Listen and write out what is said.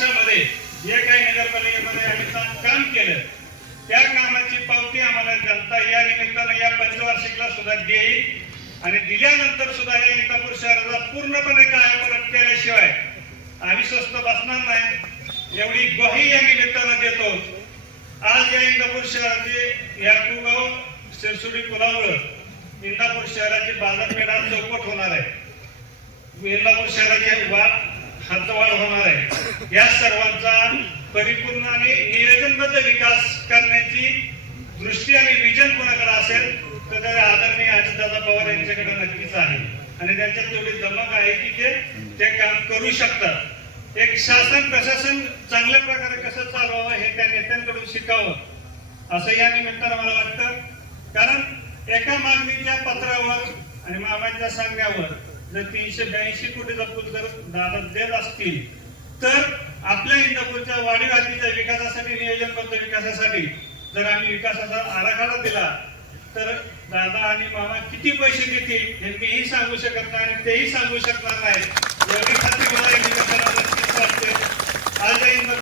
वर्षामध्ये जे काही नगरपालिकेमध्ये आम्ही काम केलं त्या कामाची पावती आम्हाला जनता या निमित्तानं या पंचवार्षिकला सुद्धा देईल आणि दिल्यानंतर सुद्धा या इंदापूर शहराला पूर्णपणे कायमरत केल्याशिवाय आम्ही स्वस्त बसणार नाही एवढी ग्वाही या निमित्तानं देतो. आज या इंदापूर शहराचे या कुगाव सिरसुडी पुलावर इंदापूर शहराची बाजारपेठ आज चौपट होणार आहे. इंदापूर शहराची हद्दवाढ होणार आहे. या सर्वांचा परिपूर्ण आणि नियोजनबद्ध विकास करण्याची दृष्टी आणि विजन कोणाकडे असेल तर त्या आदरणीय अजितदादा पवार यांच्याकडे नक्कीच आहे. आणि त्यांच्यात तेवढी दमक आहे की ते ते काम करू शकतात. एक शासन प्रशासन चांगल्या प्रकारे कसं चालवावं हे त्या नेत्यांकडून शिकावं असं या निमित्तानं मला वाटतं. कारण एका मागणीच्या पत्रावर आणि मामांच्या सांगण्यावर जर तीनशे ब्याऐंशी कोटीचा पूल जर दादा देत असतील तर आपल्या इंदापूरच्या वाढीव हातीच्या विकासासाठी नियोजनबद्ध विकासासाठी जर आम्ही विकासाचा आराखडा दिला तर दादा आणि मामा किती पैसे देतील हे मीही सांगू शकत नाही आणि तेही सांगू शकणार नाही एवढी खात्री मला